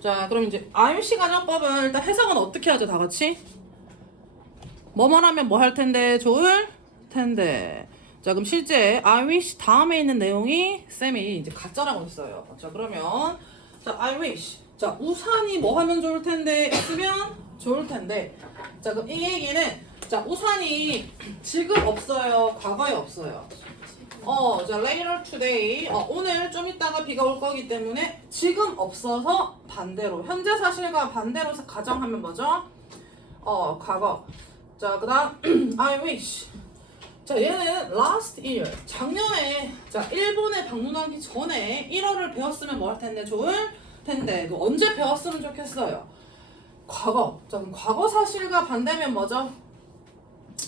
자, 그럼 이제 IMC 가정법을 일단 해석은 어떻게 하죠, 다 같이? 뭐뭐라면 뭐 할 텐데, 좋을 텐데. 자, 그럼 실제 I wish 다음에 있는 내용이 쌤이 이제 가짜라고 했어요. 자, 그러면 자, I wish. 자, 우산이 뭐 하면 좋을 텐데, 있으면 좋을 텐데. 자, 그럼 이 얘기는 자, 우산이 지금 없어요, 과거에 없어요. 자, later today. 오늘 좀 이따가 비가 올 거기 때문에 지금 없어서 반대로. 현재 사실과 반대로 가정하면 뭐죠? 과거. 자, 그 다음, I wish. 자, 얘는 last year. 작년에, 자, 일본에 방문하기 전에 1월을 배웠으면 뭐 할 텐데, 좋을 텐데. 그 언제 배웠으면 좋겠어요? 과거. 자, 그럼 과거 사실과 반대면 뭐죠?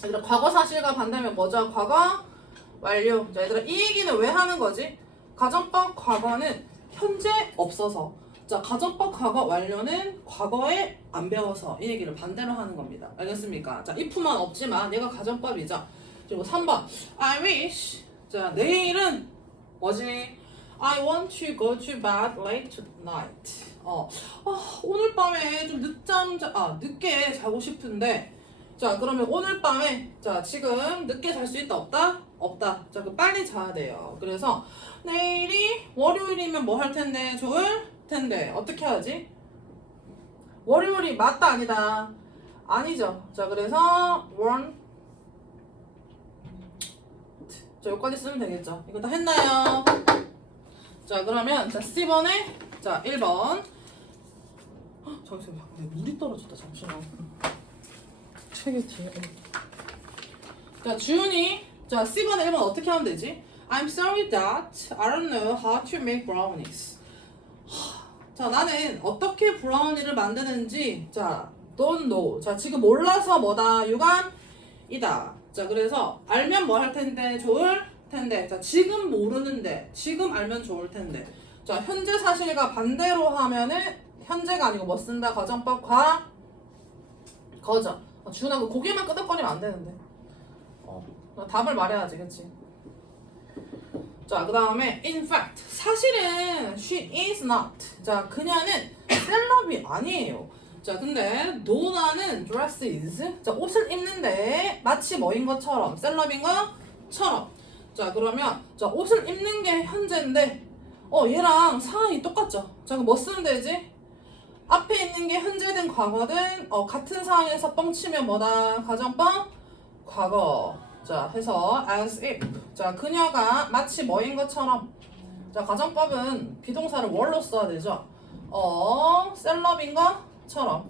얘들아, 과거 사실과 반대면 뭐죠? 과거 완료. 자, 얘들아, 이 얘기는 왜 하는 거지? 가정법 과거는 현재 없어서. 자, 가정법 과거 완료는 과거에 안 배워서 이 얘기를 반대로 하는 겁니다. 알겠습니까? 자, if만 없지만 얘가 가정법이죠. 그리고 3번. I wish. 자, 내일은 뭐지? I want to go to bed late tonight. 오늘 밤에 좀 늦게 자고 싶은데. 자, 그러면 오늘 밤에 자, 지금 늦게 잘 수 있다 없다? 없다. 자, 그 빨리 자야 돼요. 그래서 내일이 월요일이면 뭐 할 텐데? 좋을 텐데. 어떻게 하지? 월요일이 맞다 아니다? 아니죠. 자, 그래서 자, 여기까지 쓰면 되겠죠. 이거 다 했나요? 자, 그러면 자, C번에 자, 1번. 저기서 막 물이 떨어졌다. 잠시만. 책이 뒤에. 자, 주은이. 자, C번에 1번 어떻게 하면 되지? I'm sorry that I don't know how to make brownies. 자, 나는 어떻게 브라우니를 만드는지 자, don't know. 자, 지금 몰라서 뭐다? 유감이다. 자, 그래서 알면 뭐 할 텐데? 좋을 텐데. 자, 지금 모르는데 지금 알면 좋을 텐데. 자, 현재 사실과 반대로 하면은 현재가 아니고 뭐 쓴다? 가정법 거죠. 주은아, 그 고개만 끄덕거리면 안 되는데. 답을 말해야지, 그치? 자, 그 다음에 in fact. 사실은 she is not. 자, 그녀는 셀럽이 아니에요. 자, 근데 노나는 dresses. 자, 옷을 입는데 마치 뭐인 것처럼, 셀럽인 것처럼. 자, 그러면 자, 옷을 입는 게 현재인데 얘랑 상황이 똑같죠. 자, 그럼 뭐 쓰면 되지? 앞에 있는 게 현재든 과거든 같은 상황에서 뻥치면 뭐다? 가정법 과거. 자, 해서 as if. 자, 그녀가 마치 뭐인 것처럼. 자, 가정법은 비동사를 월로 써야 되죠. 셀럽인 것처럼.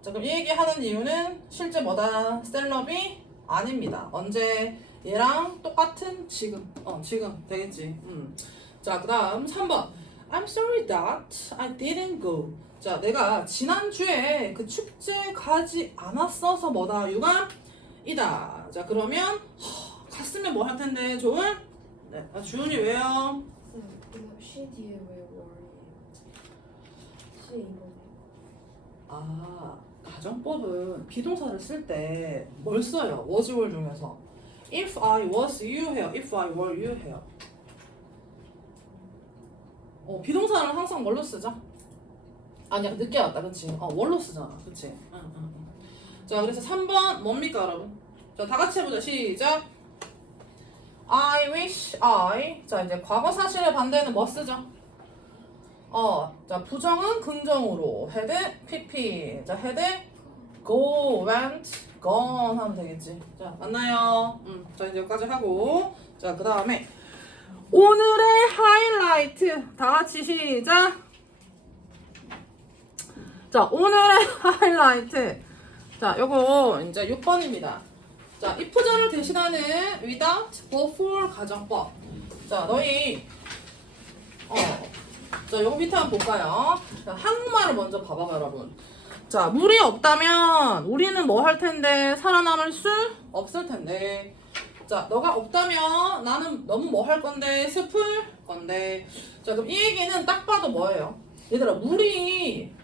자, 그럼 이 얘기하는 이유는 실제 뭐다? 셀럽이 아닙니다. 언제? 얘랑 똑같은 지금. 지금 되겠지. 자, 그 다음 3번. I'm sorry that I didn't go. 자, 내가 지난주에 그 축제 가지 않았어서 뭐다? 유감이다. 자, 그러면 갔으면 뭐 할 텐데? 좋을? 네. 주은이 왜요? 이거 she 뒤에 왜 worry? she 이거. 가정법은 비동사를 쓸 때 뭘 써요? was were 중에서 if I was you 해요. if I were you 해요. 비동사는 항상 뭘로 쓰죠? 아니야, 늦게 왔다, 그치? 뭘로 쓰잖아, 그치? 응. 자, 그래서 3번 뭡니까, 여러분? 자, 다 같이 해보자. 시작. I wish I. 자, 이제 과거 사실의 반대는 뭐 쓰죠? 자, 부정은 긍정으로. had, pp. 자, had, go, went, gone 하면 되겠지. 자, 맞나요? 자, 이제 여기까지 하고. 자, 그 다음에 오늘의 하이라이트. 다 같이 시작. 자, 오늘의 하이라이트. 자, 요거 이제 6번입니다. 자, if자를 대신하는 without, before 가정법. 자, 너희 자, 요거 밑에 한번 볼까요? 자, 한국말을 먼저 봐봐, 여러분. 자, 물이 없다면 우리는 뭐 할 텐데? 살아남을 수 없을 텐데. 자, 너가 없다면 나는 너무 뭐 할 건데? 슬플 건데. 자, 그럼 이 얘기는 딱 봐도 뭐예요? 얘들아, 물이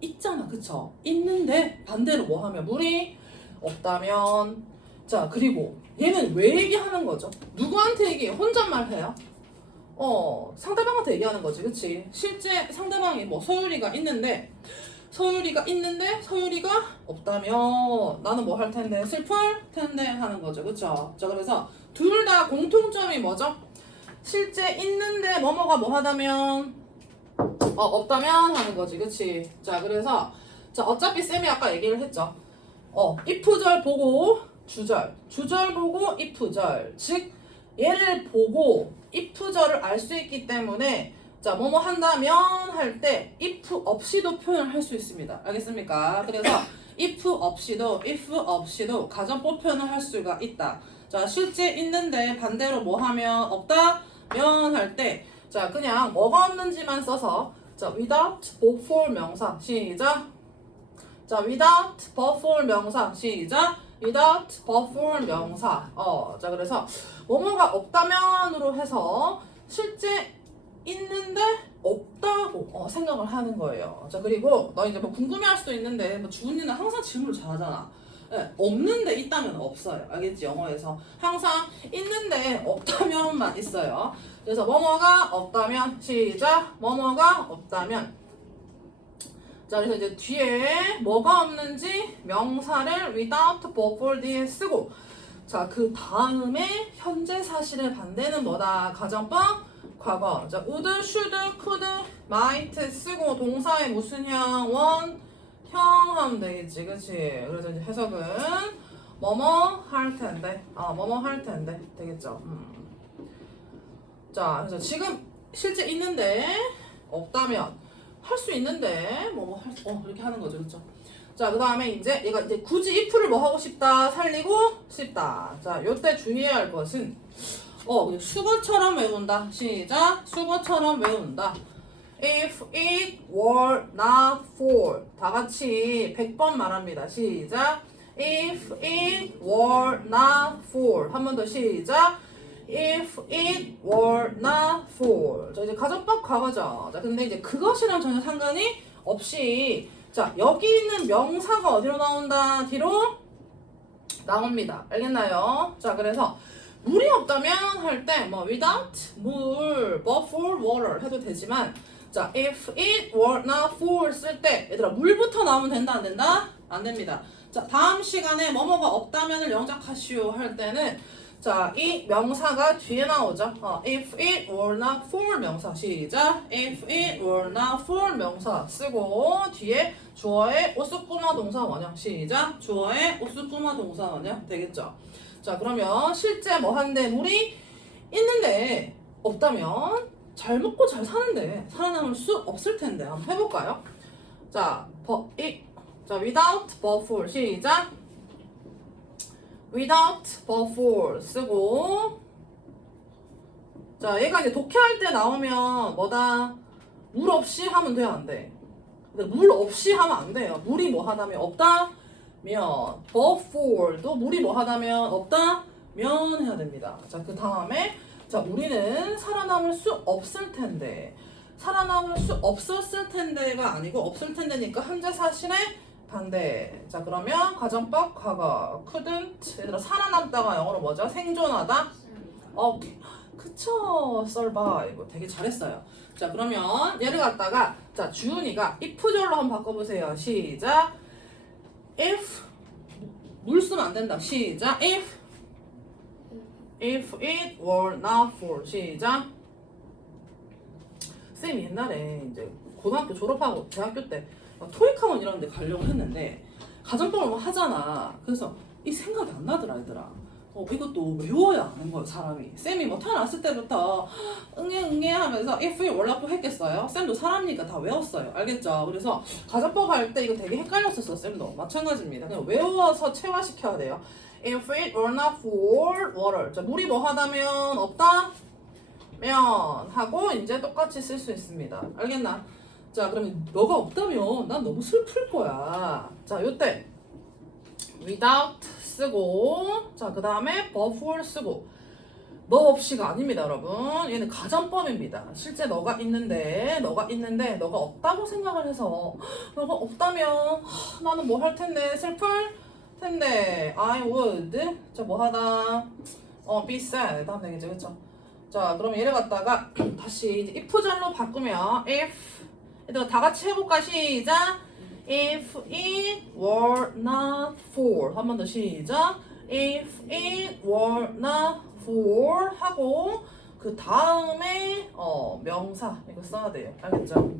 있잖아, 그쵸? 있는데 반대로 뭐 하면 물이 없다면. 자, 그리고 얘는 왜 얘기하는 거죠? 누구한테 얘기해? 혼잣말 해요? 상대방한테 얘기하는 거지, 그치? 실제 상대방이 뭐 서유리가 있는데 서유리가 없다면 나는 뭐 할 텐데 슬플 텐데 하는 거죠, 그쵸? 자, 그래서 둘 다 공통점이 뭐죠? 실제 있는데 뭐뭐가 뭐 하다면 없다면 하는 거지, 그치? 자, 그래서 자, 어차피 쌤이 아까 얘기를 했죠. if절 보고 주절 보고 if절, 즉 얘를 보고 if절을 알 수 있기 때문에 자, 뭐뭐 한다면 할 때 if 없이도 표현을 할 수 있습니다. 알겠습니까? 그래서 if 없이도 가정법 표현을 할 수가 있다. 자, 실제 있는데 반대로 뭐 하면 없다면 할 때 자, 그냥 뭐가 없는지만 써서 자, without but for 명사 시작. 자, without but for 명사 시작. without but for 명사. 자, 그래서 뭐뭐가 없다면으로 해서 실제 있는데 없다고 생각을 하는 거예요. 자, 그리고 너 이제 뭐 궁금해할 수도 있는데 뭐 주은이는 항상 질문을 잘하잖아. 네, 없는데 있다면 없어요. 알겠지? 영어에서 항상 있는데 없다면만 있어요. 그래서 뭐뭐가 없다면 시작. 뭐뭐가 없다면. 자, 그래서 이제 뒤에 뭐가 없는지 명사를 without but for 뒤에 쓰고 자, 그 다음에 현재 사실의 반대는 뭐다? 가정법 과거. 자, would, should, could, might 쓰고 동사의 무슨 형? 원, 형 하면 되겠지, 그치? 그래서 이제 해석은 뭐뭐 할 텐데, 뭐뭐 할 텐데 되겠죠. 자, 그래서 지금 실제 있는데 없다면 할 수 있는데 뭐뭐 할 이렇게 하는 거죠, 그렇죠? 자, 그 다음에 이제 얘가 이제 굳이 if를 뭐 하고 싶다, 살리고 싶다. 자, 요때 주의해야 할 것은 그냥 수거처럼 외운다. 시작. 수거처럼 외운다. If it were not for 다 같이 100번 말합니다. 시작. If it were not for 한 번 더 시작. If it were not for 자, 이제 가정법 과거죠. 자, 근데 이제 그것이랑 전혀 상관이 없이 자, 여기 있는 명사가 어디로 나온다? 뒤로 나옵니다. 알겠나요? 자, 그래서 물이 없다면 할 때 뭐 without 물, but for water 해도 되지만 자, if it were not for 쓸 때 얘들아 물부터 나오면 된다 안 된다? 안 됩니다. 자, 다음 시간에 뭐뭐가 없다면을 영작하시오 할 때는 자, 이 명사가 뒤에 나오죠. if it were not for 명사 시작. if it were not for 명사 쓰고 뒤에 주어의 오스꾸마 동사 원형 시작. 주어의 오스꾸마 동사 원형 되겠죠. 자, 그러면 실제 뭐 한데 물이 있는데 없다면 잘 먹고 잘 사는데 살아남을 수 없을 텐데 한번 해볼까요? 자, without but for 시작. without but for 쓰고 자, 얘가 이제 독해할 때 나오면 뭐다? 물 없이 하면 돼, 안 돼? 근데 물 없이 하면 안 돼요. 물이 뭐 하다면 없다? 면 but for도 물이 뭐 하다면 없다? 면 해야 됩니다. 자, 그 다음에 자, 우리는 살아남을 수 없을 텐데 살아남을 수 없었을 텐데가 아니고 없을 텐데니까 현재 사실의 반대. 자, 그러면 가정법 과거 couldn't 얘들아 살아남다가 영어로 뭐죠? 생존하다? 그쵸. survive 되게 잘했어요. 자, 그러면 얘를 갖다가 자, 주은이가 if절로 한번 바꿔보세요. 시작. if 물 쓰면 안 된다. 시작. if it were not for 시작. 쌤이 옛날에 이제 고등학교 졸업하고 대학교 때 토익학원 이런 데 가려고 했는데 가정법을 뭐 하잖아. 그래서 이 생각이 안 나더라, 얘들아. 이것도 외워야 아는 거예요, 사람이. 쌤이 뭐 태어났을 때부터 응애 하면서 if it were not for 했겠어요? 쌤도 사람이니까 다 외웠어요. 알겠죠? 그래서 가정법 할 때 이거 되게 헷갈렸었어, 쌤도. 마찬가지입니다. 그냥 외워서 체화시켜야 돼요. If it were not for water. 자, 물이 뭐 하다면 없다? 면 하고 이제 똑같이 쓸 수 있습니다. 알겠나? 자, 그러면 너가 없다면 난 너무 슬플 거야. 자, 요때 without 쓰고 자, 그 다음에 but for 쓰고 너 없이가 아닙니다, 여러분. 얘는 가정법입니다. 실제 너가 있는데 너가 없다고 생각을 해서 너가 없다면 나는 뭐 할 텐데 슬플 텐데 I would 자, 뭐 하다 be sad 하면 되겠죠, 그쵸? 자, 그럼 얘를 갖다가 다시 이제 if 절로 바꾸면 if 얘들아 다 같이 해볼까? 시작. If it were not for 한 번 더 시작. If it were not for 하고 그 다음에 명사 이거 써야 돼요. 알겠죠?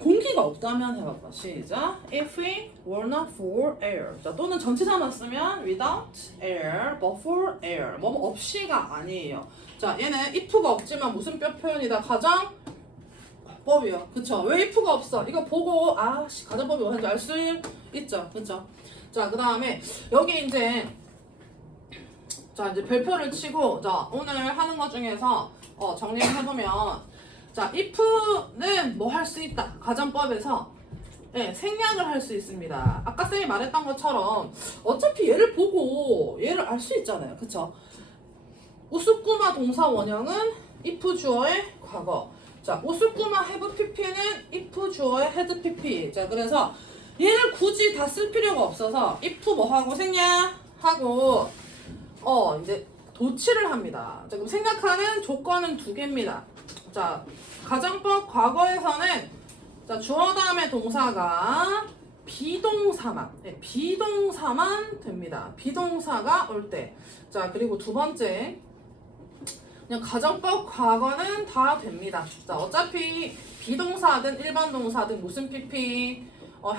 공기가 없다면 해봐봐. 시작. If it were not for air. 자, 또는 전치사만 쓰면 without air, but for air. 뭐 없이가 아니에요. 자, 얘는 if가 없지만 무슨 뼈 표현이다? 가정법이요. 그쵸? 왜 if가 없어? 이거 보고 가정법이 뭐인지 알 수 있죠. 그쵸? 자, 그 다음에 여기 이제 별표를 치고 자, 오늘 하는 것 중에서 정리를 해보면 자, if는 뭐 할 수 있다. 가정법에서 생략을 할 수 있습니다. 아까 쌤이 말했던 것처럼 어차피 얘를 보고 얘를 알 수 있잖아요. 그쵸? 우스꾸마 동사 원형은 if 주어의 과거. 자, 우스꾸마 have pp는 if 주어의 had pp. 자, 그래서 얘를 굳이 다 쓸 필요가 없어서 if 뭐 하고 생략하고 이제 도치를 합니다. 자, 그럼 생략하는 조건은 두 개입니다. 자, 가정법 과거에서는 자, 주어 다음에 동사가 비동사만 됩니다. 비동사가 올 때. 자, 그리고 두 번째 그냥 가정법 과거는 다 됩니다. 자, 어차피 비동사든 일반 동사든 무슨 pp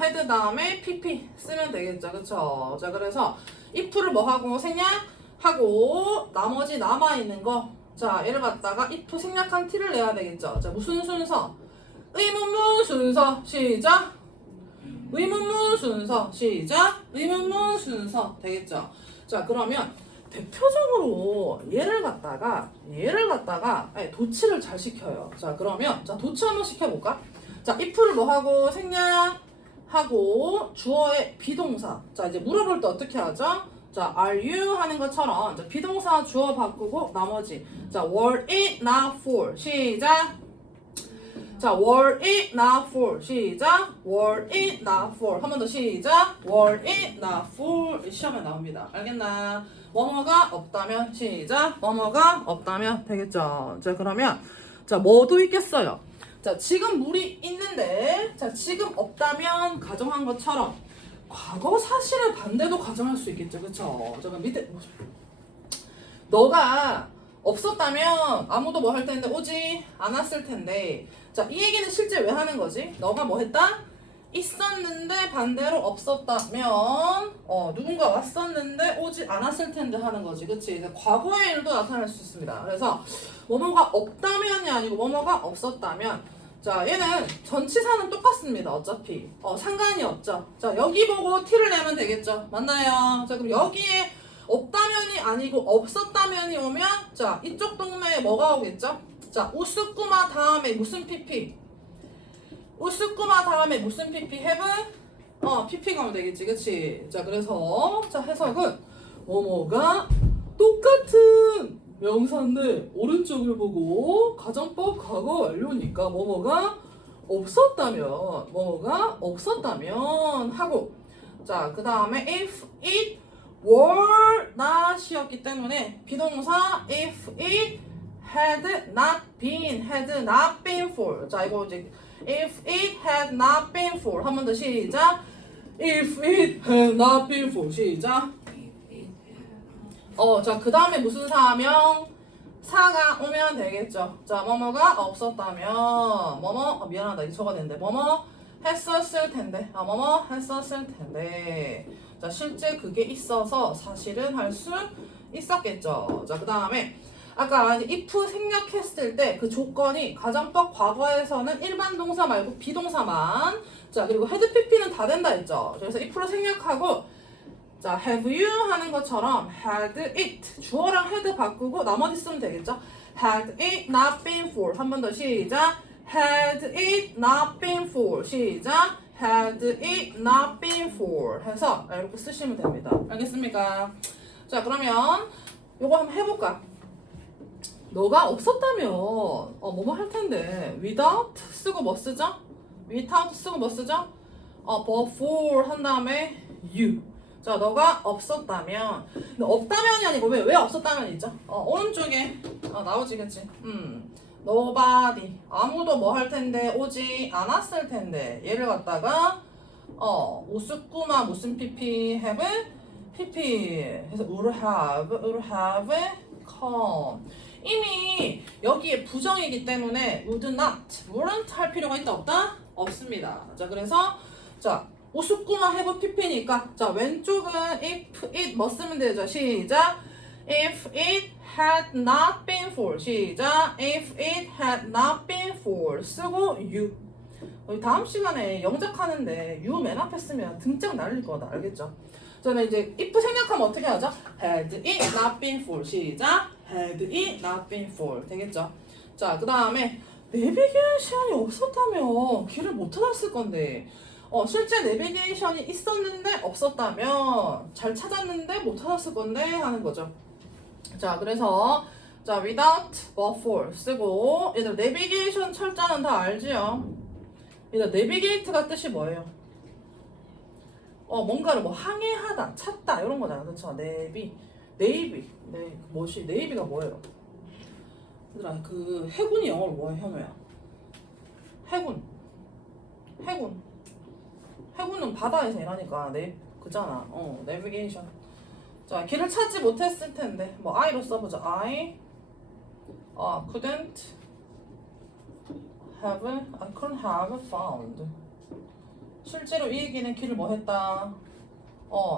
헤드 다음에 pp 쓰면 되겠죠. 그쵸? 자, 그래서 if를 뭐 하고 생략하고 나머지 남아있는 거 자, 얘를 갖다가 if 생략한 t를 내야 되겠죠. 자, 무슨 순서? 의문문 순서. 시작. 의문문 순서. 시작. 의문문 순서. 되겠죠. 자, 그러면 대표적으로 얘를 갖다가 도치를 잘 시켜요. 자, 그러면 자, 도치 한번 시켜볼까? 자, if를 뭐 하고 생략하고 주어의 비동사. 자, 이제 물어볼 때 어떻게 하죠? 자, are you 하는 것처럼 자, 비동사 주어 바꾸고 나머지 자, were it not for 시작. 자, were it not for 시작. were it not for 한 번 더 시작. were it not for 시험에 나옵니다. 알겠나? 뭐뭐가 없다면 시작. 뭐뭐가 없다면 되겠죠. 자, 그러면 자, 뭐도 있겠어요. 자, 지금 물이 있는데 자, 지금 없다면 가정한 것처럼 과거 사실의 반대도 가정할 수 있겠죠. 그쵸? 잠깐 밑에 너가 없었다면 아무도 뭐 할 텐데 오지 않았을 텐데 자, 이 얘기는 실제 왜 하는 거지? 너가 뭐 했다? 있었는데 반대로 없었다면 누군가 왔었는데 오지 않았을 텐데 하는 거지. 그치? 이제 과거의 일도 나타날 수 있습니다. 그래서 뭐뭐가 없다면이 아니고 뭐뭐가 없었다면 자, 얘는 전치사는 똑같습니다. 어차피 상관이 없죠. 자, 여기 보고 t를 내면 되겠죠. 맞나요? 자, 그럼 여기에 없다면이 아니고 없었다면이 오면 자, 이쪽 동네에 뭐가 오겠죠? 자, 우스꾸마 다음에 무슨 pp? 우스꾸마 다음에 무슨 pp? have? pp가 오면 되겠지. 그치? 자, 그래서 자, 해석은 뭐뭐가 똑같은 명사인데 오른쪽을 보고 가정법 과거 완료니까 뭐뭐가 없었다면 하고 자, 그 다음에 if it were not이었기 때문에 비동사 if it had not been for 자, 이거 이제 if it had not been for 한 번 더 시작. if it had not been for 시작. 자, 그 다음에 무슨 사명? 사가 오면 되겠죠. 자, 뭐뭐가 없었다면, 미안하다. 이거 적어냈는데, 했었을 텐데, 했었을 텐데. 자, 실제 그게 있어서 사실은 할 수 있었겠죠. 자, 그 다음에, 아까 이제 if 생략했을 때 그 조건이 가정법 과거에서는 일반 동사 말고 비동사만. 자, 그리고 had pp는 다 된다 했죠. 그래서 if로 생략하고, 자, have you 하는 것처럼 had it 주어랑 had 바꾸고 나머지 쓰면 되겠죠. had it not been for 한 번 더 시작. had it not been for 시작. had it not been for 해서 이렇게 쓰시면 됩니다. 알겠습니까? 자, 그러면 요거 한번 해볼까? 너가 없었다면 뭐뭐 할 텐데 without 쓰고 뭐 쓰죠? without 쓰고 뭐 쓰죠? but for 한 다음에 you 자, 너가 없었다면. 근데 없다면이 아니고 왜 없었다면 있죠? 오른쪽에 나오지겠지. nobody. 아무도 뭐 할 텐데 오지 않았을 텐데. 얘를 갖다가 우스꾸마 무슨 pp have pp. 그래서 would have come. 이미 여기에 부정이기 때문에 would not, wouldn't 할 필요가 있다 없다? 없습니다. 자, 그래서 자 우스꾸마 have pp니까 자 왼쪽은 if it 뭐 쓰면 되죠? 시작. If it had not been for 시작. If it had not been for 쓰고 you. 우리 다음 시간에 영작하는데 you 맨 앞에 쓰면 등짝 날릴 거다. 알겠죠? 저는 이제 if 생략하면 어떻게 하죠? Had it not been for 시작. Had it not been for 되겠죠? 자, 그 다음에 내비게이션이 없었다면 길을 못 찾았을 건데 실제 내비게이션이 있었는데 없었다면 잘 찾았는데 못 찾았을 건데 하는 거죠. 자, 그래서 자 without but for 쓰고 얘들 내비게이션 철자는 다 알지요? 얘들 내비게이트가 뜻이 뭐예요? 뭔가를 뭐 항해하다, 찾다 이런 거잖아, 그렇죠? 네이비, 네이비가 뭐예요? 얘들아, 그 해군이 영어로 뭐예요, 현우야? 해군은 바다에서 일하니까 그잖아. 내비게이션. 자, 길을 찾지 못했을 텐데 뭐 I로 써보자. I couldn't have found. 실제로 이 얘기는 길을 뭐 했다?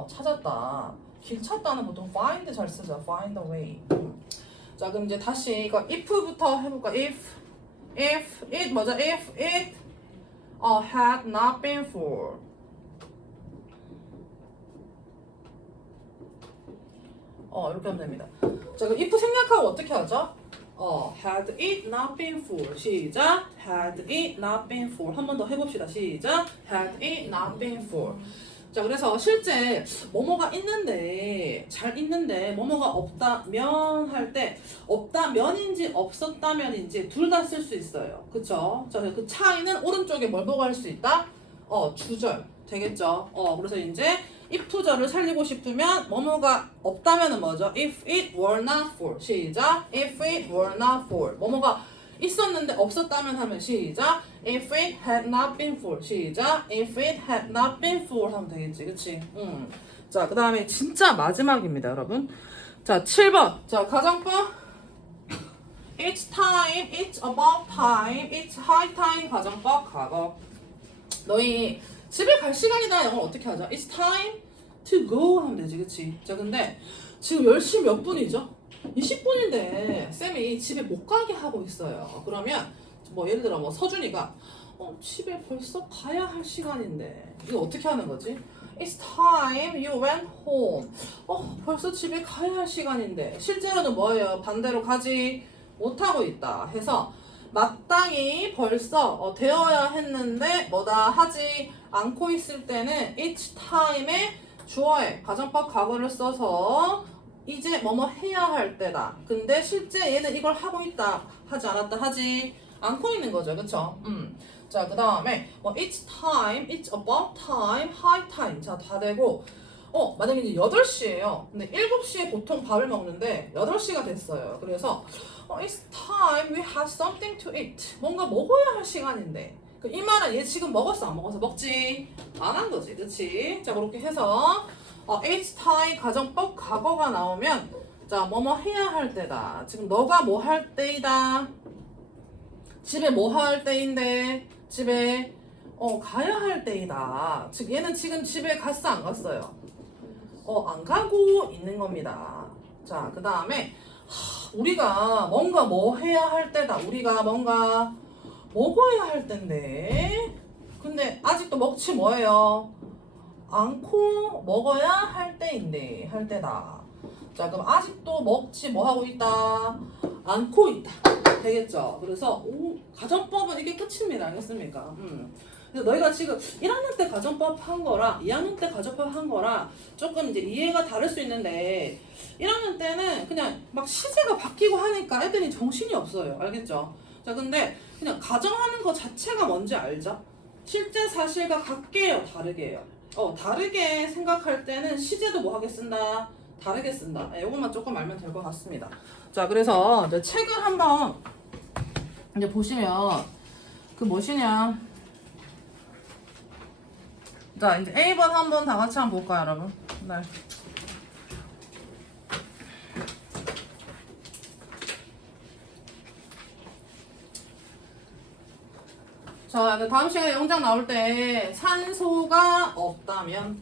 찾았다. 길 찾다는 보통 find 잘 쓰죠. find a way. 자, 그럼 이제 다시 이거 if부터 해볼까? if it 뭐죠? if it had not been for. 이렇게 하면 됩니다. 자, 그럼 if 생략하고 어떻게 하죠? had it not been for 시작. had it not been for 한 번 더 해봅시다. 시작. had it not been for. 자, 그래서 실제 뭐뭐가 있는데 잘 있는데 뭐뭐가 없다면 할 때 없다면인지 없었다면인지 둘 다 쓸 수 있어요. 그쵸? 자, 그 차이는 오른쪽에 뭘 보고 할 수 있다? 주절 되겠죠? 그래서 이제 if절을 살리고 싶으면 뭐뭐가 없다면은 뭐죠? if it were not for 시작. if it were not for 뭐뭐가 있었는데 없었다면 하면 시작. if it had not been for 시작. if it had not been for 하면 되겠지, 그치? 자, 그 다음에 진짜 마지막입니다, 여러분. 자, 7번. 자, 가정법. It's time, it's about time, it's high time 가정법 과거. 너희 집에 갈 시간이다. 영어를 어떻게 하죠? It's time to go 하면 되지, 그치? 자, 근데 지금 10시 몇 분이죠? 20분인데 쌤이 집에 못 가게 하고 있어요. 그러면 뭐 예를 들어 뭐 서준이가 집에 벌써 가야 할 시간인데 이거 어떻게 하는 거지? It's time you went home. 벌써 집에 가야 할 시간인데 실제로는 뭐예요? 반대로 가지 못하고 있다 해서 마땅히 벌써 되어야 했는데 뭐다 하지 않고 있을 때는 each time에 주어에 가정법 과거를 써서 이제 뭐뭐 해야 할 때다. 근데 실제 얘는 이걸 하고 있다 하지 않았다 하지 않고 있는 거죠, 그쵸? 자, 그 다음에 it's time, it's about time, high time. 자, 다 되고 만약에 이제 8시예요. 근데 7시에 보통 밥을 먹는데 8시가 됐어요. 그래서 it's time we have something to eat. 뭔가 먹어야 할 시간인데 이 말은 얘 지금 먹었어 안 먹었어? 먹지 안 한 거지, 그치? 자, 그렇게 해서 it's time 가정법 과거가 나오면 자, 뭐뭐 해야 할 때다. 지금 너가 뭐 할 때이다. 집에 뭐 할 때인데 집에 가야 할 때이다. 즉 얘는 지금 집에 갔어 안 갔어요? 안 가고 있는 겁니다. 자, 그 다음에 우리가 뭔가 뭐 해야 할 때다. 우리가 뭔가 먹어야 할 때인데 근데 아직도 먹지 뭐예요? 않고 먹어야 할 때인데 할 때다. 자, 그럼 아직도 먹지 뭐 하고 있다? 않고 있다. 되겠죠? 그래서 가정법은 이게 끝입니다. 알겠습니까? 그래서 너희가 지금 1학년 때 가정법 한 거랑 2학년 때 가정법 한 거랑 조금 이제 이해가 다를 수 있는데 1학년 때는 그냥 막 시제가 바뀌고 하니까 애들이 정신이 없어요. 알겠죠? 자, 근데 그냥 가정하는 거 자체가 뭔지 알죠? 실제 사실과 같게 해요, 다르게 해요? 다르게 생각할 때는 시제도 뭐 하게 쓴다? 다르게 쓴다. 이것만 조금 알면 될 것 같습니다. 자, 그래서 이제 책을 한번 이제 보시면 그 무엇이냐? 자, 이제 A번 한번 다 같이 한번 볼까요, 여러분? 네. 자, 다음 시간에 영장 나올 때 산소가 없다면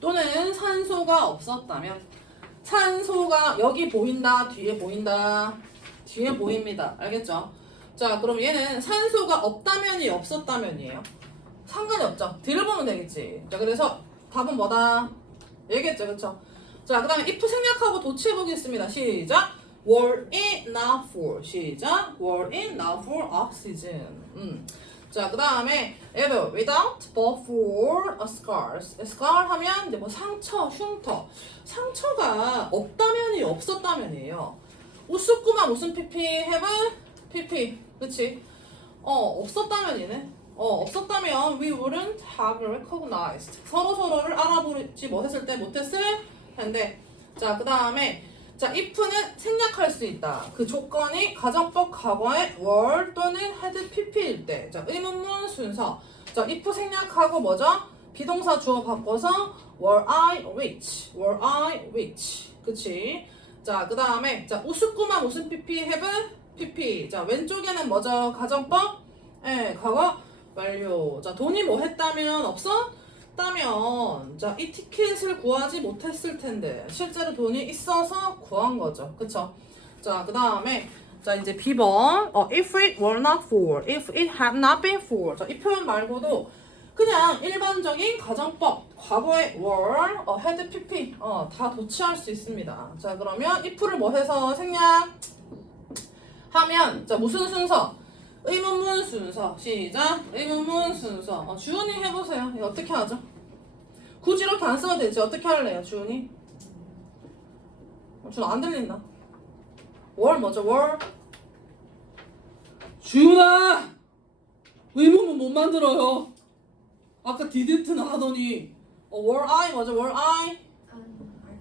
또는 산소가 없었다면 산소가 여기 보인다, 뒤에 보인다, 뒤에 보입니다. 알겠죠? 자, 그럼 얘는 산소가 없다면이 없었다면이에요. 상관이 없죠. 뒤를 보면 되겠지. 자, 그래서 답은 뭐다? 얘기했죠, 그쵸? 자, 그 다음에 if 생략하고 도치해보겠습니다. 시작. Were it not for. 시작. Were it not for oxygen. 자, 그 다음에 either without but for a scars. scar 하면 이제 뭐 상처, 흉터. 상처가 없다면이 없었다면이에요. 우스꾸만 무슨 PP? have PP. 그치? 없었다면이네. 없었다면 we wouldn't have recognized. 서로서로를 알아보지 못했을 때 못했을 텐데. 자, 그 다음에 자, if는 생략할 수 있다. 그 조건이 가정법 과거의 were 또는 had pp일 때. 자, 의문문 순서. 자, if 생략하고 뭐죠? 비동사 주어 바꿔서 were I which. were I which. 그치? 자, 그 다음에 자, 우스꾸만 무슨 pp? have pp. 자, 왼쪽에는 뭐죠? 가정법? 과거 완료. 자, 돈이 뭐 했다면 없었다면 자, 이 티켓을 구하지 못했을 텐데 실제로 돈이 있어서 구한 거죠. 그쵸? 자, 그 다음에 자, 이제 B번 if it were not for, if it had not been for. 자, 이 표현 말고도 그냥 일반적인 가정법 과거의 were, had pp 다 도치할 수 있습니다. 자, 그러면 if를 뭐 해서 생략 하면 자, 무슨 순서? 의문문 순서. 시작. 의문문 순서. 주은이 해보세요. 이거 어떻게 하죠? 굳이 이렇게 안 써도 되지. 어떻게 할래요, 주은이? 주은 안 들린다. 월 뭐죠? 월. 주은아! 의문문 못 만들어요. 아까 didn트는 하더니 were I 뭐죠? were I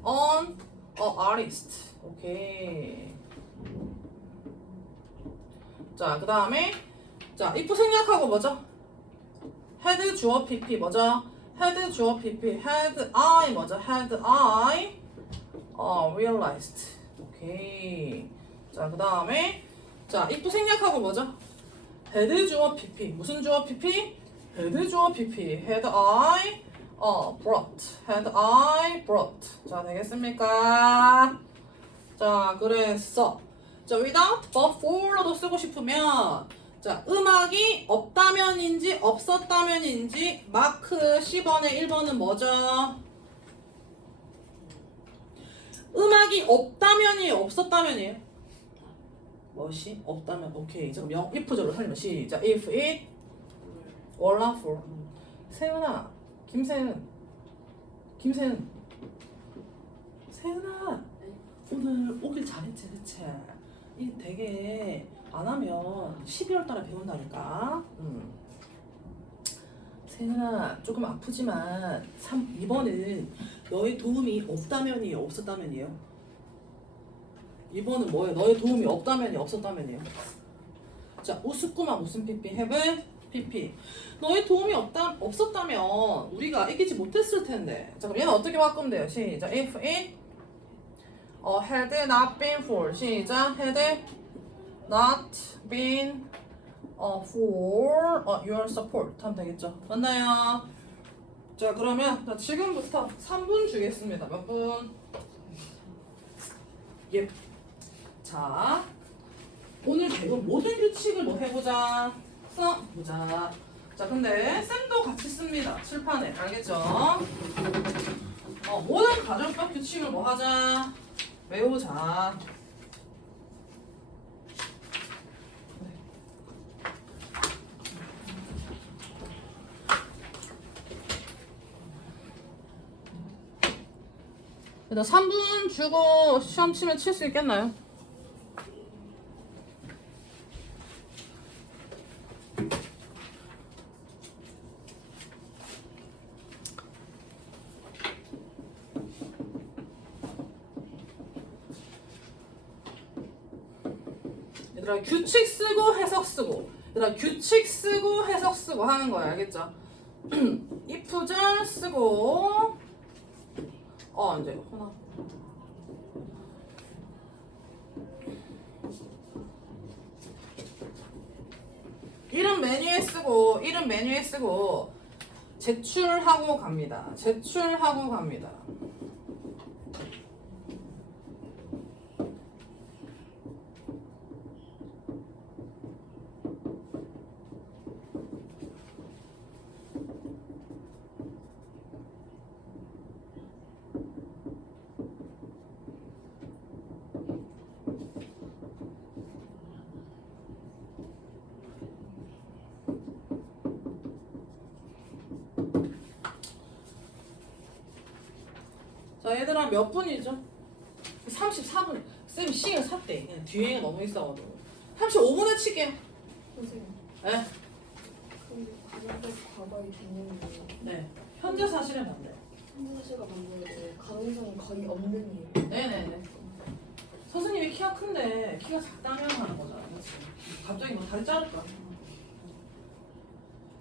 on a artist. 오케이. 자, 그 다음에 자, if 생략하고 뭐죠? had 주어 pp 뭐죠? had 주어 pp had I 뭐죠? had I realized. 오케이. 자, 그 다음에 자, if 생략하고 뭐죠? had 주어 pp 무슨 주어 pp? had 주어 pp had I brought. had I brought. 자, 되겠습니까? 자, 그래서 자, without but for로도 쓰고 싶으면 자, 음악이 없다면인지 없었다면인지 마크 10번에 1번은 뭐죠? 음악이 없다면이 없었다면이에요. 무엇이? 없다면. 오케이. 자, 그럼 if절로 살리면 시작. if it were not for. 세은아, 김세은, 세은아, 오늘 오길 잘했지, 그치? 이 되게 안 하면 12월 달에 배운다니까. 세은아, 조금 아프지만 2번은 너의 도움이 없다면이에요, 없었다면이에요? 2번은 뭐예요? 너의 도움이 없다면이 없었다면이에요? 자, 우스꾸마 무슨 PP? have PP. 너의 도움이 없었다면 우리가 이기지 못했을 텐데. 자, 그럼 얘는 어떻게 바꾸면 돼요? 시작. if it had not been for. 시작. had not been for your support 하면 되겠죠. 맞나요? 자, 그러면 자, 지금부터 3분 주겠습니다. 몇 분? 예. 자, 오늘 배운 모든 규칙을 뭐 해보자. 써보자. 자, 근데 쌤도 같이 씁니다. 칠판에. 알겠죠? 모든 가정법 규칙을 뭐 하자. 외우자. 일단 3분 주고 시험 치면 칠 수 있겠나요? 얘들아 규칙 쓰고 해석 쓰고 얘들아 규칙 쓰고 해석 쓰고 하는 거야 알겠죠? if절 쓰고 이제 하나 이름 메뉴에 쓰고 제출하고 갑니다. 제출하고 갑니다. 자 얘들아 몇 분이죠? 34분. 쌤 시간 샀대. 그냥 뒤에 너무 있어가지고 35분에 칠게요. 선생님. 네. 근데 가정적 과거의 개념이에요. 네. 현재 사실은 안 돼. 현재 사실과 반복에 가능성이 거의 없는 일. 네네네. 선생님이 키가 큰데 키가 작다면 하는 거잖아. 그렇지? 갑자기 뭐 다리 자를 거야.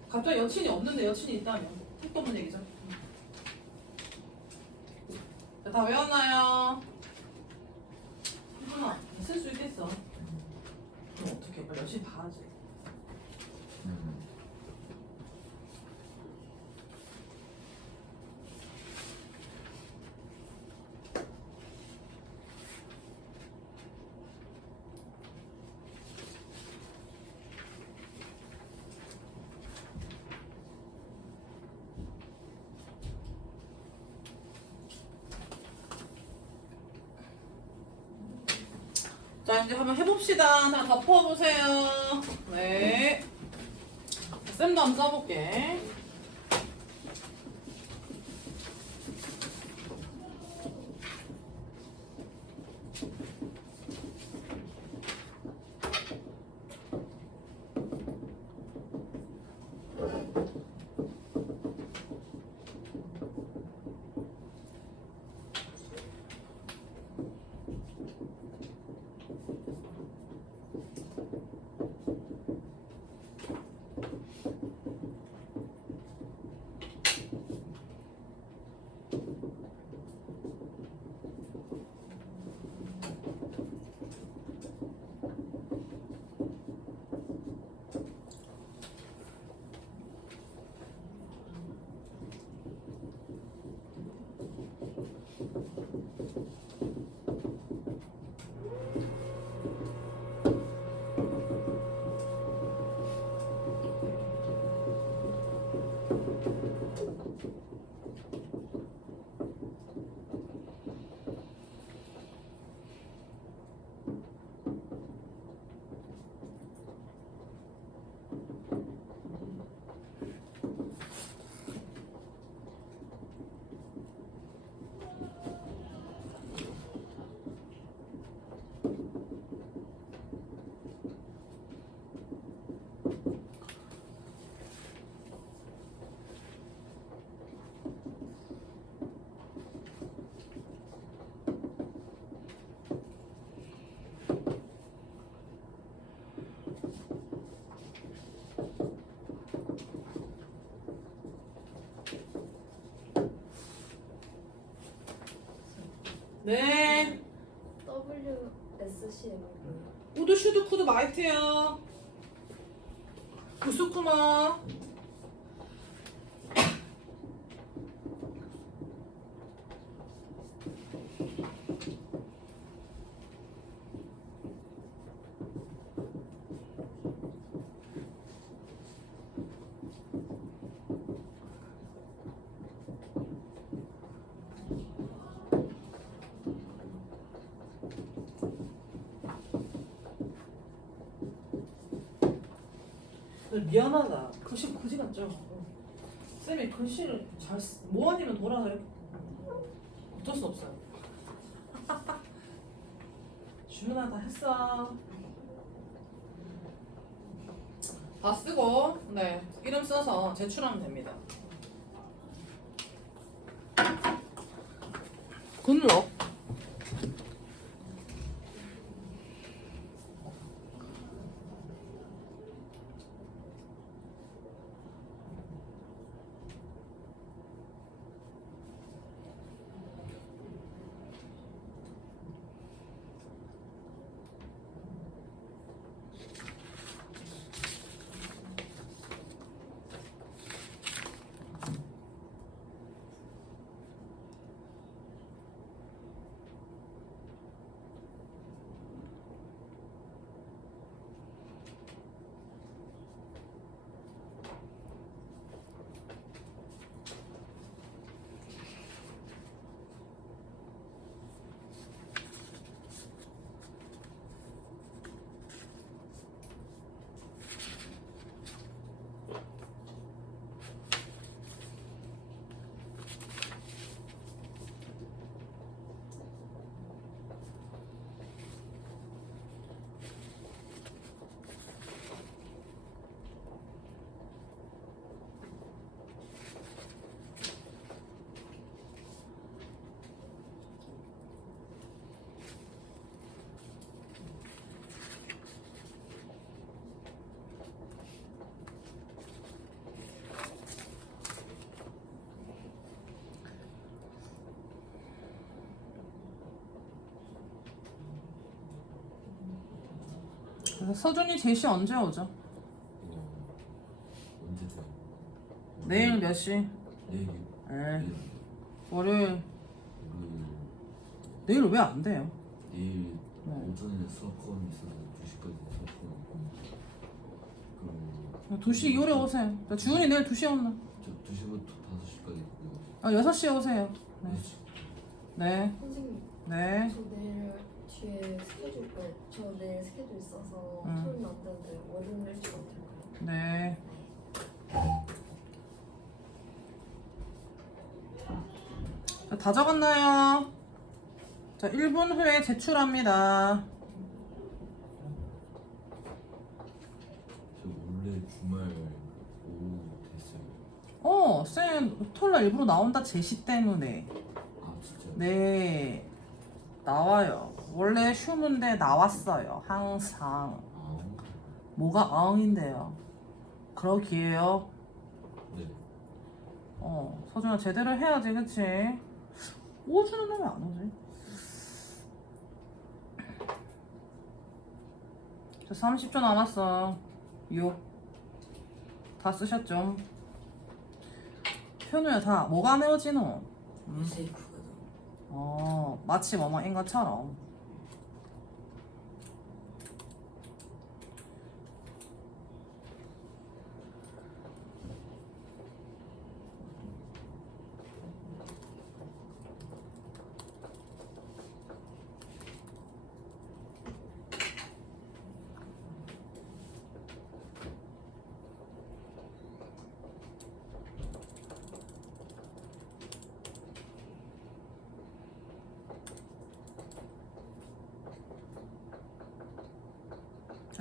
갑자기 여친이 없는데 여친이 있다면 택도 없는 얘기죠. 자, 다 외웠나요? 희준아, 쓸 수 있겠어. 그럼 어떻게? 빨리 여친 봐야지. 자 이제 한번 해봅시다. 다 덮어보세요. 네. 쌤도 한번 써볼게. 네. WSCM 우드 슈드 쿠드 마이트요. 구스쿠마. 미안하다. 글씨 그지 같죠? 쌤이 글씨를 잘 모아니면 돌아서 이렇게 어쩔 수 없어요. 주문아 다 했어. 다 쓰고 네 이름 써서 제출하면 됩니다. 굿럭. 서준이 제시 언제 오죠? 언제 돼요? 내일 몇 시? 내일. 네. 월요일. 월요일. 내일 왜 안 돼요? 내일 네. 오전에 수업권 있어서 2시까지 수업권. 그리고 2시 이후에 오세요. 주은이 내일 2시에 오나? 저 2시부터 5시까지 있고요. 6시에 오세요. 네. 6시. 네. 선생님, 네. 저 내일 뒤에 스케줄, 저 내일 스케줄 있어서 토요일 안 되는데 월요일 일찍 와도 될까요? 네. 자, 다 적었나요? 자, 1분 후에 제출합니다. 저 원래 주말 오후 됐어요. 쌤, 토요일날 일부러 나온다 제시 때문에. 아 진짜요? 네. 나와요. 원래 휴문데 나왔어요. 항상. 아 뭐가 어흥인데요? 그러기에요. 네. 서준아 제대로 해야지, 그치? 오주는 왜 안 오지? 저 30초 남았어. 6. 다 쓰셨죠? 현우야, 다 뭐가 내어지노? 마치 뭐뭐인 것처럼.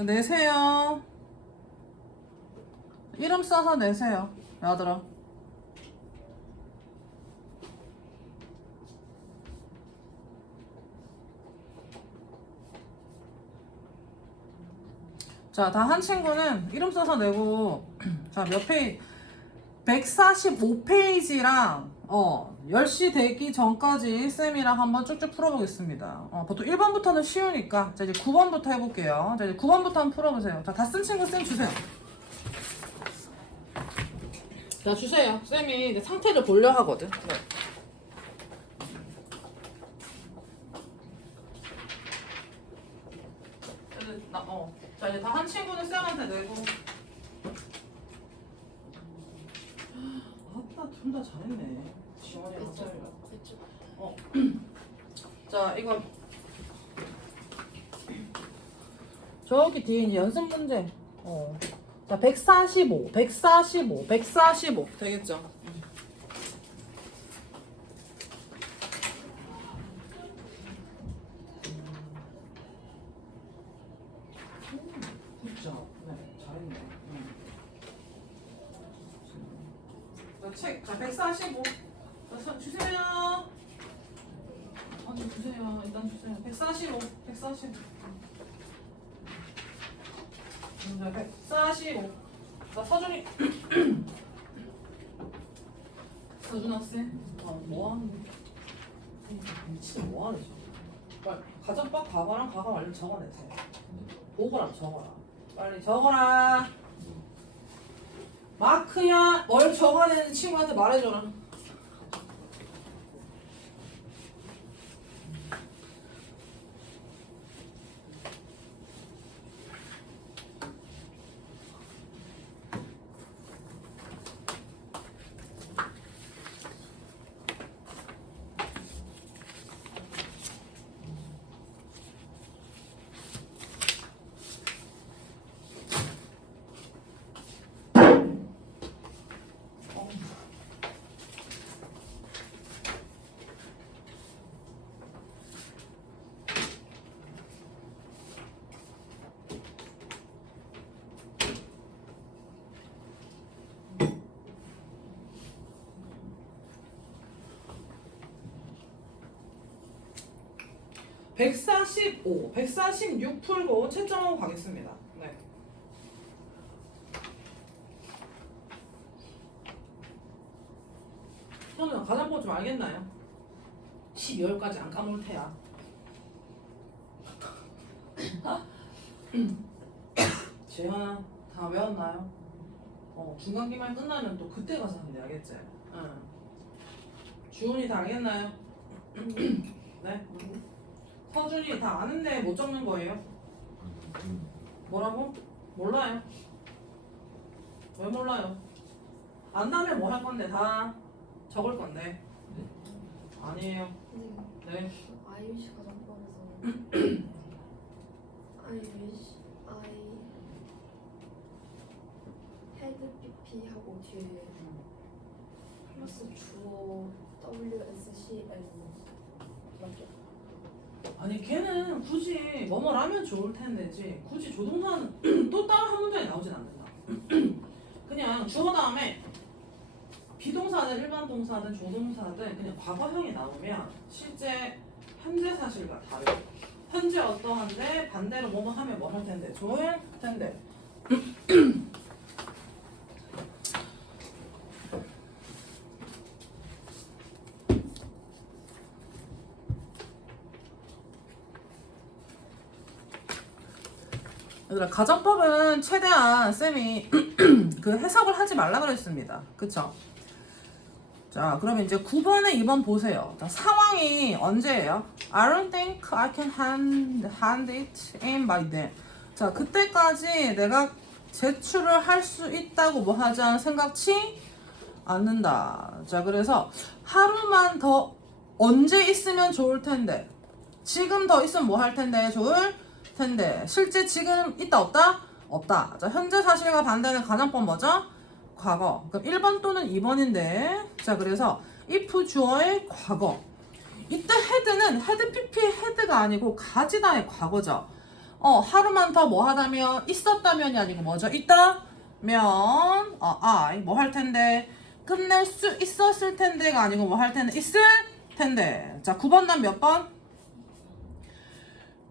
내세요. 이름 써서 내세요, 얘들아. 자, 다 한 친구는 이름 써서 내고, 자, 몇 페이지? 145페이지랑 10시 되기 전까지 쌤이랑 한번 쭉쭉 풀어보겠습니다. 보통 1번부터는 쉬우니까 자, 이제 9번부터 해볼게요. 자, 이제 9번부터 한번 풀어보세요. 자, 다 쓴 친구 쌤 주세요. 자, 주세요. 쌤이 이제 상태를 보려 하거든. 네. 자, 이제 다 한 친구는 쌤한테 내고. 아따, 둘 다 잘했네. 지원이랑 쌤이랑. 자, 이거 저기 뒤에 이제 연습 문제. 자, 145 되겠죠? 그렇죠. 네, 잘했네. 자, 145. 자, 주세요. 좀 주세요. 일단 주세요. 145. 자, 145. 자, 서준이. 서준아 쌤. 뭐 하는 거야? 미친 뭐 하는 거야? 빨리 가정법 과거랑 과거 완료 적어내세요. 보고랑 적어라. 빨리 적어라. 마크야, 뭘 적어내는 친구한테 말해줘라. (145) 146 풀고 채점하고 가겠습니다. 네. 현우야, 가정법 좀 알겠나요? 12월까지 안 까먹을 테야. 재현아 다 외웠나요? 중간 기말 끝나면 또 그때 가서 하면 돼, 알겠지? 응. 주은이 다 알겠나요? 네? 서준이 다 아는데 못 적는 거예요? 뭐라고? 몰라요. 왜 몰라요? 안다면 뭐 할 건데 다 적을 건데. 아니에요. 선생님, 네. 아이위시 가정법에서 아이위시 헤드 PP 하고 뒤에 플러스 주어 WSCN 맞죠? 아니 걔는 굳이 뭐뭐라면 좋을 텐데지 굳이 조동사는 또 따로 한 문장에 나오진 않는다. 그냥 주어 다음에 비동사든 일반 동사든 조동사든 그냥 과거형이 나오면 실제 현재 사실과 다르고 현재 어떠한데 반대로 뭐뭐 하면 뭐 할 텐데 좋을 텐데. 얘들아 가정법은 최대한 쌤이 그 해석을 하지 말라 그랬습니다. 그쵸? 자 그러면 이제 9번에 2번 보세요. 자, 상황이 언제예요? I don't think I can hand it in by then. 자 그때까지 내가 제출을 할 수 있다고 뭐 하지 생각치 않는다. 자 그래서 하루만 더 언제 있으면 좋을 텐데 지금 더 있으면 뭐 할 텐데 좋을 텐데 실제 지금 있다 없다? 없다. 자 현재 사실과 반대는 가정법 뭐죠? 과거. 그럼 1번 또는 2번인데 자 그래서 if 주어의 과거. 이때 헤드는 헤드 PP의 헤드가 아니고 가지다의 과거죠. 하루만 더 뭐 하다면 있었다면이 아니고 뭐죠? 있다면 I 뭐 할 텐데 끝낼 수 있었을 텐데가 아니고 뭐 할 텐데 있을 텐데. 자 9번 단 몇 번?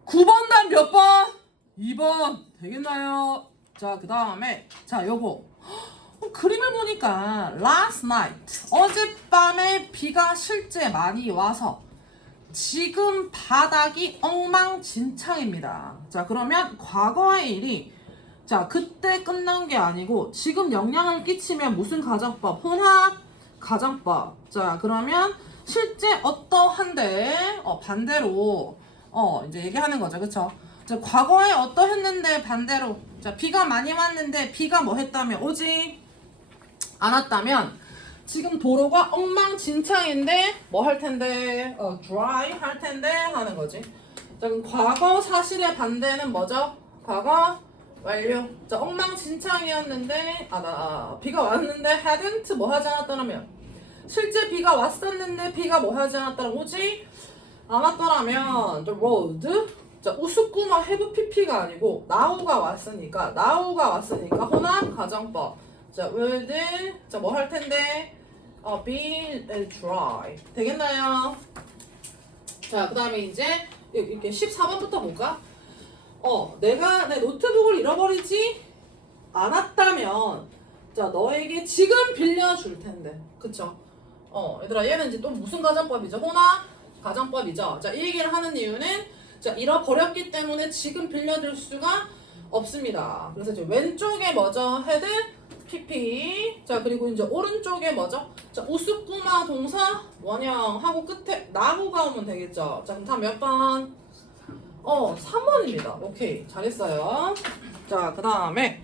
9번 단 몇 번? 2번 되겠나요? 자 그 다음에 자 요거 그림을 보니까 last night 어젯밤에 비가 실제 많이 와서 지금 바닥이 엉망진창입니다. 자 그러면 과거의 일이 자 그때 끝난 게 아니고 지금 영향을 끼치면 무슨 가정법? 혼합 가정법. 자 그러면 실제 어떠한데 반대로 이제 얘기하는 거죠. 그쵸? 자 과거에 어떠했는데 반대로 자 비가 많이 왔는데 비가 뭐 했다면 오지 않았다면 지금 도로가 엉망진창인데 뭐 할 텐데 dry 할 텐데 하는 거지. 자 그럼 과거 사실의 반대는 뭐죠? 과거 완료. 자 엉망진창이었는데 비가 왔는데 hadn't 뭐 하지 않았더라면 실제 비가 왔었는데 비가 뭐 하지 않았더라면 오지 않았더라면 the road 자 우스꾸마 have pp가 아니고 now가 왔으니까 혼합 가정법. 자 would 자 뭐 할 텐데 be dry 되겠나요? 자 그 다음에 이제 이렇게 14번부터 볼까? 내가 내 노트북을 잃어버리지 않았다면 자 너에게 지금 빌려줄 텐데 그쵸? 얘들아 얘는 이제 또 무슨 가정법이죠? 혼합 가정법이죠. 자 이 얘기를 하는 이유는 자 잃어버렸기 때문에 지금 빌려줄 수가 없습니다. 그래서 이제 왼쪽에 뭐죠? 헤드 PP. 자 그리고 이제 오른쪽에 뭐죠? 자 우스꾸마 동사 원형하고 끝에 나무가 오면 되겠죠. 자 그럼 다 몇 번? 3번입니다. 오케이 잘했어요. 자 그 다음에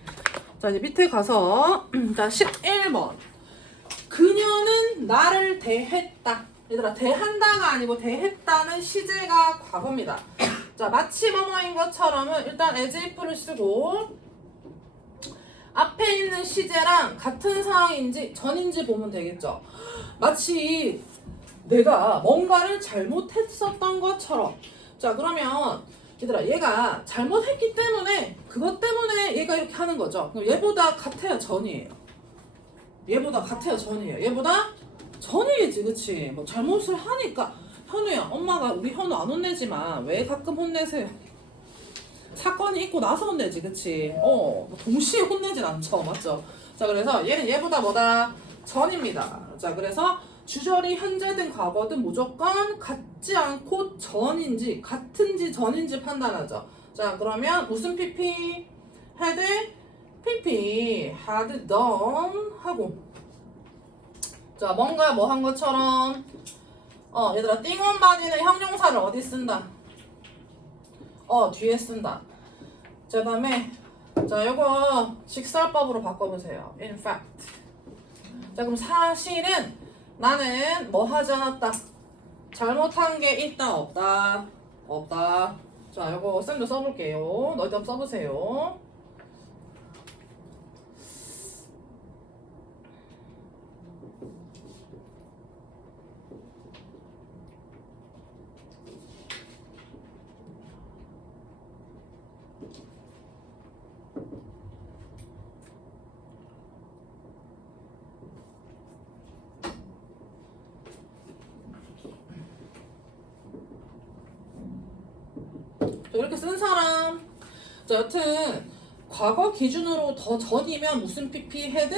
자 이제 밑에 가서 자 11번 그녀는 나를 대했다. 얘들아 대한다가 아니고 대했다는 시제가 과거입니다. 자 마치 뭐뭐인 것처럼은 일단 as if를 쓰고 앞에 있는 시제랑 같은 상황인지 전인지 보면 되겠죠. 마치 내가 뭔가를 잘못했었던 것처럼. 자 그러면 얘들아 얘가 잘못했기 때문에 그것 때문에 얘가 이렇게 하는 거죠. 그럼 얘보다 같아야 전이에요. 얘보다 전이겠지 그치? 뭐 잘못을 하니까 현우야 엄마가 우리 현우 안 혼내지만 왜 가끔 혼내세요? 사건이 있고 나서 혼내지 그치? 뭐 동시에 혼내진 않죠 맞죠? 자 그래서 얘는 얘보다 뭐다? 전입니다. 자 그래서 주절이 현재든 과거든 무조건 같지 않고 전인지 같은지 전인지 판단하죠. 자 그러면 무슨 PP? had PP had done 하고 자 뭔가 뭐 한 것처럼 얘들아 띵온바디는 형용사를 어디 쓴다? 뒤에 쓴다. 자 다음에 자 요거 직설법으로 바꿔보세요. In fact 자 그럼 사실은 나는 뭐 하지 않았다. 잘못한 게 있다 없다. 없다. 자 요거 쌤도 써볼게요. 너희도 한번 써보세요. 이렇게 쓴 사람 자 여튼 과거 기준으로 더 전이면 무슨 PP? 헤드?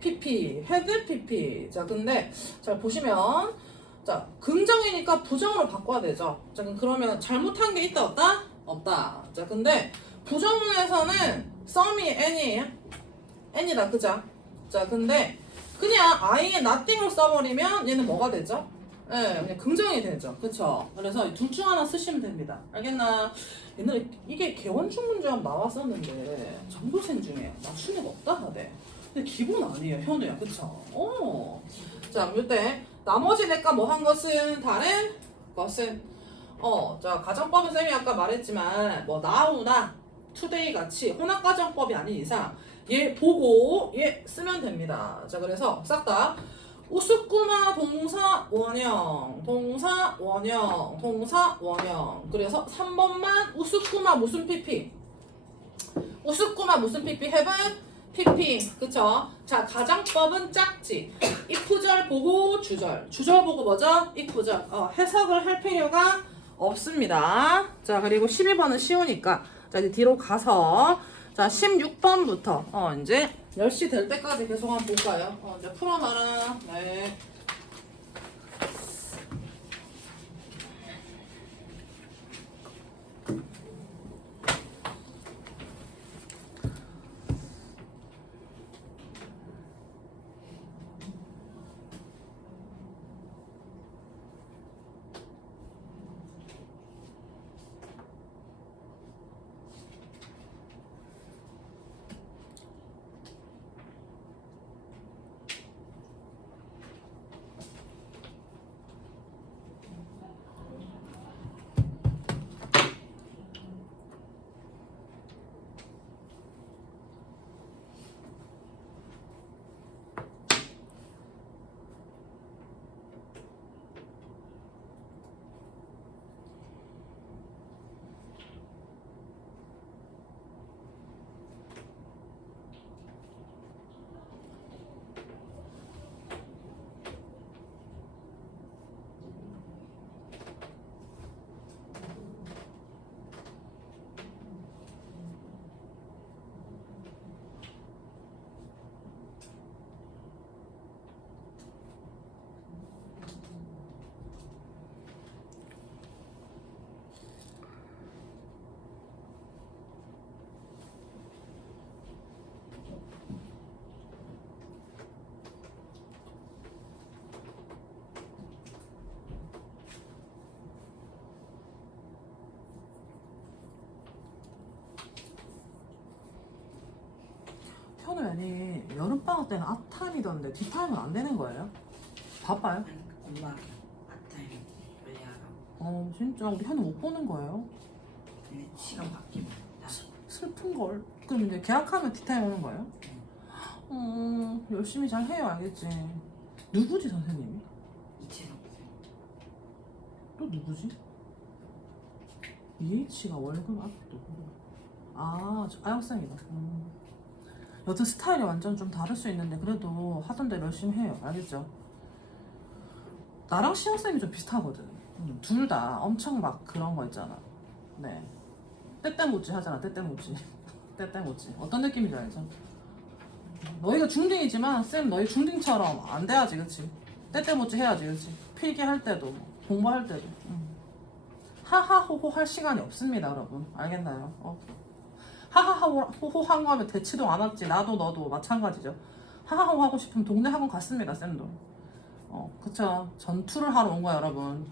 PP 헤드 PP 자 근데 자 보시면 자 긍정이니까 부정으로 바꿔야 되죠. 자 그러면 잘못한 게 있다 없다? 없다. 자 근데 부정문에서는 some이 any예요? any다 그죠? 자 근데 그냥 I에 nothing을 써버리면 얘는 뭐가 되죠? 네, 그냥 긍정이 되죠. 그쵸? 그래서 둘 중 하나 쓰시면 됩니다. 알겠나? 옛날에 이게 개원충 문제 한번 나왔었는데 전교생 중에 맞추는 거 없다 하대. 근데 기본 아니에요, 현우야. 그쵸? 자, 이때 나머지 내가 뭐 한 것은 다른 것은 자 가정법은 쌤이 아까 말했지만 뭐 now나 today 같이 혼합가정법이 아닌 이상 얘 보고 얘 쓰면 됩니다. 자 그래서 싹 다 우스꾸마 동사 원형 동사 원형 동사 원형 그래서 3번만 우스꾸마 무슨 PP 우스꾸마 무슨 PP heaven PP 그쵸? 자 가정법은 짝지 if절 보고 주절 주절 보고 뭐죠? if절 해석을 할 필요가 없습니다. 자 그리고 12번은 쉬우니까 자 이제 뒤로 가서 자 16번부터 이제 10시 될 때까지 계속 한번 볼까요? 이제 풀어놔라. 네. 현우 아니 여름방학 때는 앞타임이던데 뒷타임은 안 되는 거예요? 바빠요? 엄마 아타임 빨리 하라고. 진짜 우리 현우 못 보는 거예요? 근데 시간 바뀌면 나 슬픈걸. 그럼 이제 계약하면 뒷타임 오는 거예요? 열심히 잘 해요. 알겠지? 누구지 선생님이? 이채성 또 누구지? EH가 월급 앞도 아역생이다. 여튼 스타일이 완전 좀 다를 수 있는데 그래도 하던 대로 열심히 해요. 알겠죠? 나랑 시영쌤이 좀 비슷하거든. 둘 다 엄청 막 그런 거 있잖아. 네. 때때묻지 하잖아. 때때묻지. 때때묻지. 어떤 느낌인지 알죠? 너희가 중딩이지만 쌤 너희 중딩처럼 안 돼야지. 그치? 때때묻지 해야지. 그치? 필기할 때도 공부할 때도 하하호호 할 시간이 없습니다. 여러분 알겠나요? 하하호호 한 거 하면 대치동 안 왔지. 나도 너도 마찬가지죠. 하하호 하고 싶으면 동네 학원 갔습니다, 쌤도. 그쵸. 전투를 하러 온 거야, 여러분.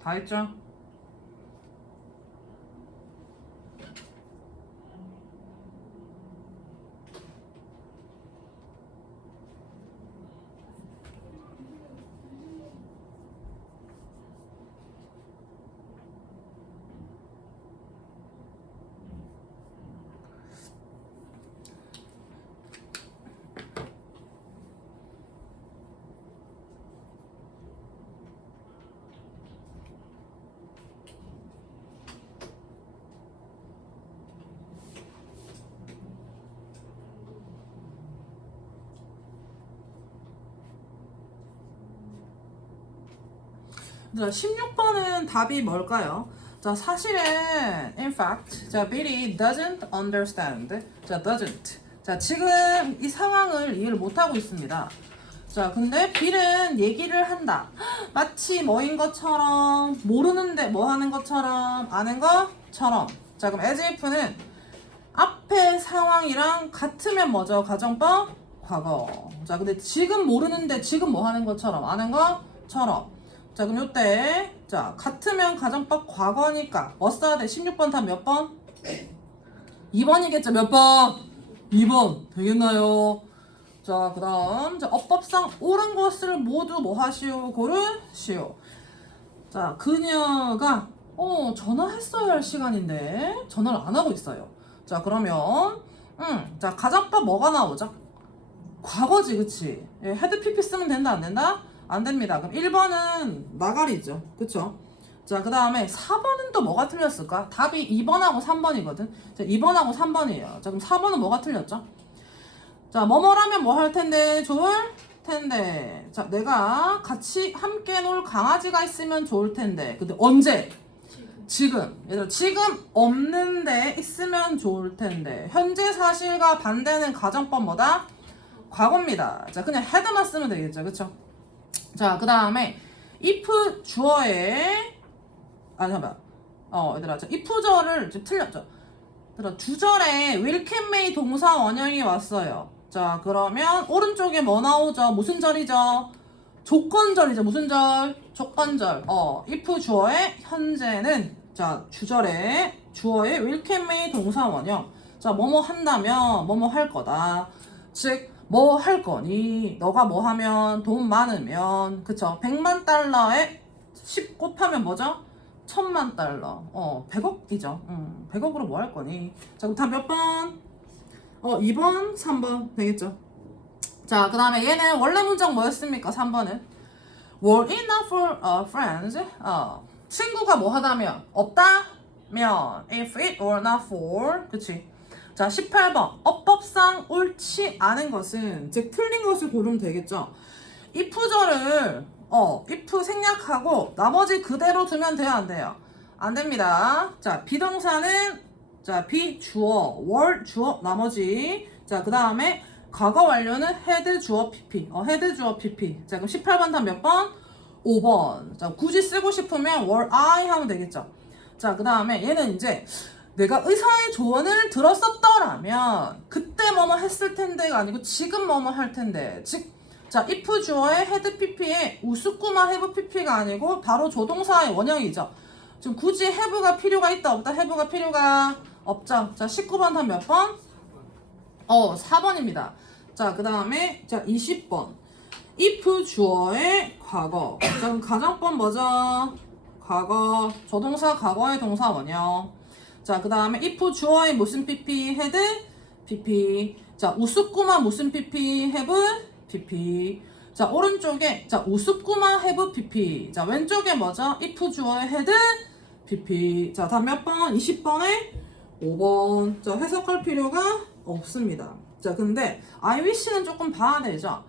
다 했죠? 자, 16번은 답이 뭘까요? 자, 사실은 in fact, 자, Billy doesn't understand. 자, doesn't. 자, 지금 이 상황을 이해를 못하고 있습니다. 자, 근데 빌은 얘기를 한다. 마치 뭐인 것처럼, 모르는데 뭐 하는 것처럼, 아는 것처럼. 자, 그럼 as if는 앞에 상황이랑 같으면 뭐죠? 가정법? 과거. 자, 근데 지금 모르는데 지금 뭐 하는 것처럼, 아는 것처럼. 자, 그럼 요때 자, 같으면 가정법 과거니까 뭐 써야 돼? 16번 답 몇 번? 2번이겠죠? 몇 번? 2번 되겠나요? 자, 그 다음 자, 어법상 옳은 것을 모두 뭐 하시오? 고르시오. 자, 그녀가 전화했어야 할 시간인데 전화를 안 하고 있어요. 자, 그러면 자, 가정법 뭐가 나오죠? 과거지, 그치? 예, 헤드 PP 쓰면 된다, 안 된다? 안 됩니다. 그럼 1번은 나가리죠. 그쵸? 자, 그 다음에 4번은 또 뭐가 틀렸을까? 답이 2번하고 3번이거든. 자, 2번하고 3번이에요. 자, 그럼 4번은 뭐가 틀렸죠? 자, 뭐뭐라면 뭐 할 텐데? 좋을 텐데. 자, 내가 같이 함께 놀 강아지가 있으면 좋을 텐데. 근데 언제? 지금. 얘들아, 지금 없는데 있으면 좋을 텐데. 현재 사실과 반대는 가정법 뭐다? 과거입니다. 자, 그냥 헤드만 쓰면 되겠죠. 그쵸? 자, 그 다음에 if 주어에 잠깐만. 얘들아, 자, if절을 지금 틀렸죠. 얘들아, 주절에 will, can, may 동사 원형이 왔어요. 자, 그러면 오른쪽에 뭐 나오죠? 무슨 절이죠? 조건절이죠. 무슨 절? 조건절. if 주어의 현재는 자, 주절에 주어에 will, can, may 동사 원형. 자, 뭐뭐 한다면 뭐뭐 할 거다. 즉 뭐 할 거니? 너가 뭐 하면 돈 많으면 그쵸? 100만 달러에 10 곱하면 뭐죠? 1000만 달러. 100억이죠. 100억으로 뭐 할 거니? 자, 그럼 다 몇 번? 2번, 3번 되겠죠. 자, 그 다음에 얘는 원래 문장 뭐였습니까? 3번은 were enough friends. 친구가 뭐 하다면 없다면 if it were not for. 그치? 자, 18번. 어법상 옳지 않은 것은, 즉 틀린 것을 고르면 되겠죠. if절을 if 생략하고 나머지 그대로 두면 돼요, 안 돼요? 안 됩니다. 자, 비동사는 자, be 주어, were 주어, 나머지. 자, 그 다음에 과거 완료는 had 주어 pp. had 주어 pp. 자, 그럼 18번 답 몇 번? 5번. 자, 굳이 쓰고 싶으면 were I 하면 되겠죠. 자, 그 다음에 얘는 이제 내가 의사의 조언을 들었었더라면 그때 뭐뭐 했을 텐데가 아니고 지금 뭐뭐 할 텐데. 즉, 자, if 주어의 had pp에 우스쿠마 have pp가 아니고 바로 조동사의 원형이죠. 지금 굳이 have가 필요가 있다 없다? have가 필요가 없죠. 자, 19번 답 몇 번? 4번입니다. 자, 그 다음에 자, 20번. if 주어의 과거. 자, 그럼 가정법 뭐죠? 과거. 조동사 과거의 동사 원형. 자, 그 다음에 if 주어의 무슨 pp? had pp. 자, 우스쿠마 무슨 pp? have pp. 자, 오른쪽에 자, 우스쿠마 have pp. 자, 왼쪽에 뭐죠? if 주어의 had pp. 자, 다음 몇 번? 20번에 5번. 자, 해석할 필요가 없습니다. 자, 근데 I wish는 조금 봐야 되죠.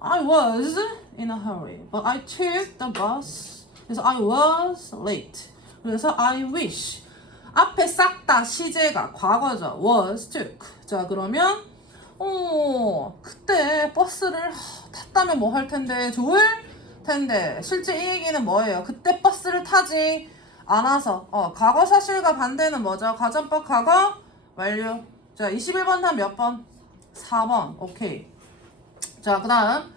I was in a hurry, but I took the bus. 그래서 I was late. 그래서 I wish. 앞에 싹 다 시제가 과거죠. was, took. 자, 그러면 그때 버스를 탔다면 뭐 할 텐데? 좋을 텐데. 실제 이 얘기는 뭐예요? 그때 버스를 타지 않아서. 과거 사실과 반대는 뭐죠? 가정법 과거 완료. 자, 21번 다음 몇 번? 4번. 오케이. 자, 그 다음.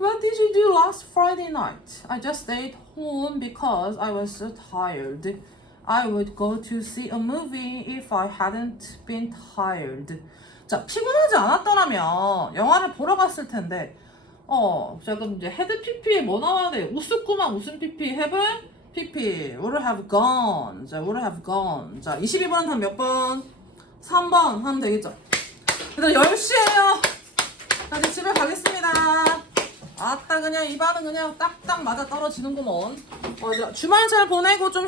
What did you do last Friday night? I just stayed home because I was so tired. I would go to see a movie if I hadn't been tired. 자, 피곤하지 않았더라면 영화를 보러 갔을 텐데. 자, 그럼 이제 헤드 PP에 뭐 나와야 돼? 웃었구만, 웃음 PP. have PP. would have gone. 자, would have gone. 자, 22번 한 몇 번? 3번 하면 되겠죠. 일단 10시에요. 자, 이제 집에 가겠습니다. 아따, 그냥 입안은 그냥 딱딱 맞아 떨어지는구먼. 얘들아, 주말 잘 보내고 좀